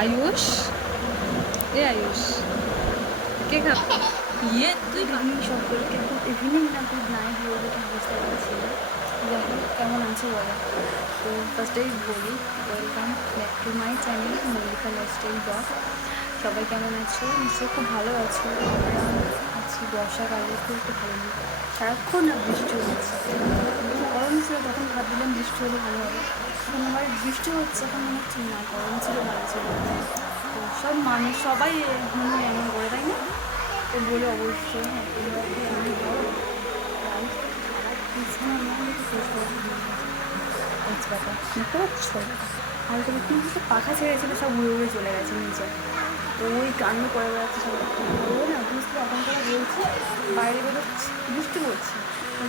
আয়ুষ? এ আয়ুষ। কে খাবে ইয়ে তুই ইভিনিং সকলকে কিন্তু ইভিনিং না গুড নাইট ঠিক বুঝতে পারছি। যাই কেমন আছে বলো? তো ফার্স্টেই বলি welcome back to my channel Mallika lifestyle blog সবাই কেমন আছো? নিশ্চয়ই খুব ভালো আছো। আছি বর্ষাকালে খুব একটু ভালো নেই। সারাক্ষণ বৃষ্টি হচ্ছে গরম ছিল তখন ভাবছিলাম বৃষ্টি হলে ভালো হবে। এখন আবার বৃষ্টি হচ্ছে, এখন মনে হচ্ছে না, গরম ছিল, ভালো ছিল। সব মানুষ সবাই মনে এমন করে তাই না? তো বলে অবশ্যই হ্যাঁ পাখা ছেড়েছিল সব উড়ে উড়ে চলে গেছে তো ওই কান্ড করে বেড়াচ্ছে সব ও না, বুঝতে এখন তারা বলছে, বাইরে বেরোচ্ছে, বৃষ্টি পড়ছে।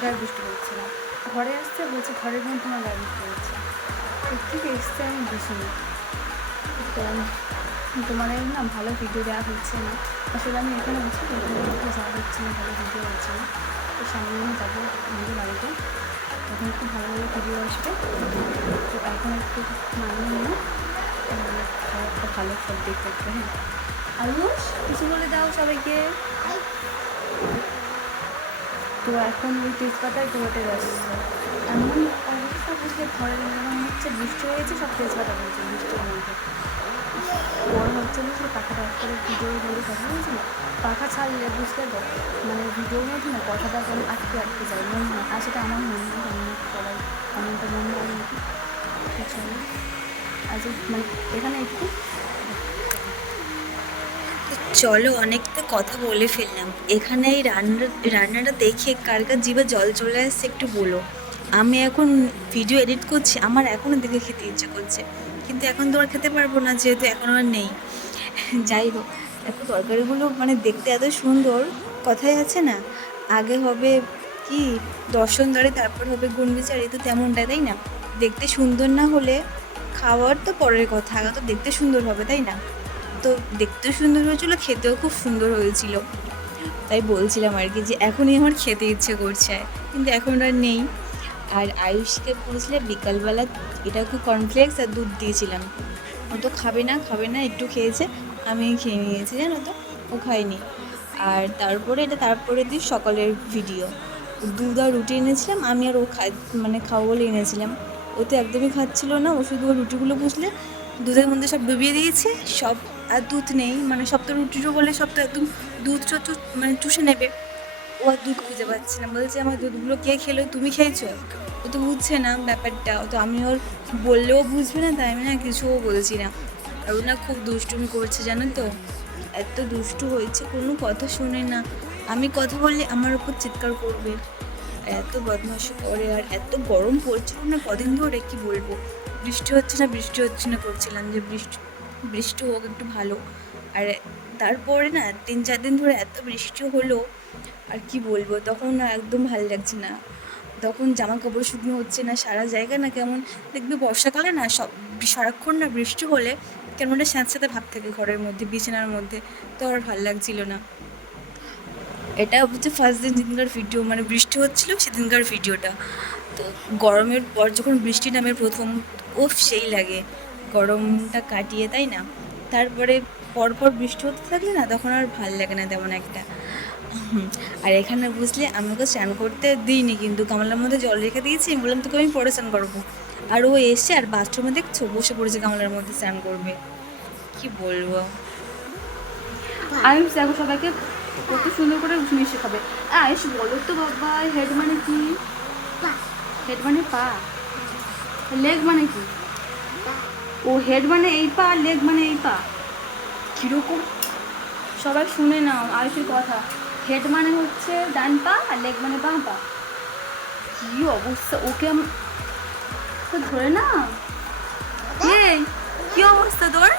গায়ে বৃষ্টি পড়ছে না। ঘরে আসছে, বলছে, ঘরের মধ্যে আমার গায়ে বৃষ্টি এর থেকে এসছে, আমি বুঝিনি। তো তোমাদের না ভালো ভিডিও দেওয়া হচ্ছে না। আসলে আমি এখানে আছি যাওয়া হচ্ছে না, ভালো ভিডিও হচ্ছে না। তো সামনে যাব আমাদের বাড়িতে। তখন একটু ভালো ভালো ভিডিও আসবে। তো এখন একটু মানিয়ে নিয়ে খাবারটা ভালো সব দেখতে হ্যাঁ। আয়ুষ, কিছু বলে দাও সবাইকে। তো এখন ওই তেজপাতায় ঘোরাতে যাচ্ছে এমন অবস্থা বুঝলে ঘরের মনে হচ্ছে বৃষ্টি হয়েছে, সব তেজপাতা বলছে বৃষ্টির মধ্যে। গরম হচ্ছে না সে পাখাটা অফ করে ভিডিও বলে কথা বলছি না? পাখা ছাড়লে বুঝতে তো মানে ভিডিওর মধ্যে না, কথাটা কেন আটকে আটকে যায়। মনে হয়, আর সেটা আমার মনে হয় আমি সবাই এমনটা মনে হয় নাকি আজ মানে এখানে একটু চলো অনেকটা কথা বলে ফেললাম। এখানে এই রান্না, রান্নাটা দেখে কার কার জিভে জল চলে আসছে একটু বলো। আমি এখন ভিডিও এডিট করছি, আমার এখনও দেখে খেতে ইচ্ছে করছে। কিন্তু এখন তো আর খেতে পারব না, যেহেতু এখন আর নেই। যাই হোক দেখো তরকারিগুলো মানে দেখতে এত সুন্দর, কথাই আছে না? আগে হবে কি দর্শনদারি তারপর হবে গুণবিচারি তো তেমনটা, তাই না? দেখতে সুন্দর না হলে খাওয়ার তো পরের কথা, আগে তো দেখতে সুন্দর হবে, তাই না? তো দেখতেও সুন্দর হয়েছিল, খেতেও খুব সুন্দর হয়েছিল। তাই বলছিলাম আর কি যে এখনই আমার খেতে ইচ্ছে করছে, কিন্তু এখন আর নেই। আর আয়ুষকে বুঝলে বিকালবেলা এটা একটু কর্নফ্লেক্স আর দুধ দিয়েছিলাম। ও তো খাবে না খাবে না, একটু খেয়েছে আমি খেয়ে নিয়েছি, জানো তো, ও খায়নি। আর তারপরে এটা তারপরে দিই সকালের ভিডিও দুধ আর রুটি এনেছিলাম, আমি আর ও খাই মানে খাব বলে এনেছিলাম। ও তো একদমই খাচ্ছিল না, ও শুধু রুটিগুলো বুঝলে দুধের মধ্যে সব ডুবিয়ে দিয়েছে, সব আর দুধ নেই মানে সব তো রুটিরও বলে সব তো একদম দুধ মানে চুষে নেবে। ও আর দুধ খুঁজে পাচ্ছে না, বলছে আমার দুধগুলো কে খেলো, তুমি খেয়েছো? ও তো বুঝছে না ব্যাপারটা, ও তো আমি ওর বললেও বুঝবে না, তাই আমি না কিছুও বলছি না। আর ও না খুব দুষ্টুমি করছে, জানো তো? এত দুষ্টু হয়েছে, কোনো কথা শুনে না। আমি কথা বললে আমার উপর চিৎকার করবে। এত বদমাশি করে আর এত গরম পড়ছিল না কদিন ধরে কি বলব? বৃষ্টি হচ্ছে না, বৃষ্টি হচ্ছে না করছিলাম যে বৃষ্টি বৃষ্টি হোক একটু ভালো। আর তারপরে না তিন চার দিন ধরে এত বৃষ্টি হলো, আর কি বলব? তখন না একদম ভালো লাগছে না। তখন জামা কাপড় শুকনো হচ্ছে না, সারা জায়গা না কেমন দেখবি বর্ষাকালে না সব সারাক্ষণ না বৃষ্টি হলে কেমন একটা স্যাঁতস্যাঁতে ভাব থাকে ঘরের মধ্যে, বিছানার মধ্যে। তো আর ভালো লাগছিল না। এটা হচ্ছে ফার্স্ট দিন যেদিনকার ভিডিও মানে বৃষ্টি হচ্ছিল সেদিনকার ভিডিওটা তো গরমের পর যখন বৃষ্টি নামে প্রথম, উফ, সেই লাগে। গরমটা কাটিয়ে, তাই না? তারপরে পরপর বৃষ্টি হতে থাকলে না, তখন আর ভালো লাগে না তেমন একটা। আর এখানে বুঝলে আমি ওকে স্নান করতে দিইনি, কিন্তু গামলার মধ্যে জল রেখে দিয়েছি। আমি বললাম, তোকে আমি পরে স্নান করব। আর ও এসে আর বাথরুমে দেখছ, বসে পড়েছে গামলার মধ্যে স্নান করবে। কি বলব? আমি দেখো সবাইকে কত সুন্দর করে উঠে শেখাবে। আয়ুষ বলো তো বাবা হেড মানে কি? হেড মানে পা? লেগ মানে কি? ও হেড মানে এই পা আর লেগ মানে এই পা? কীরকম? সবাই শুনে নাও আয়ুষের কথা। হেড মানে হচ্ছে ডান পা আর লেগ মানে বাঁ পা। কি অবস্থা? ওকে তো ধরে না এই কি অবস্থা তোর?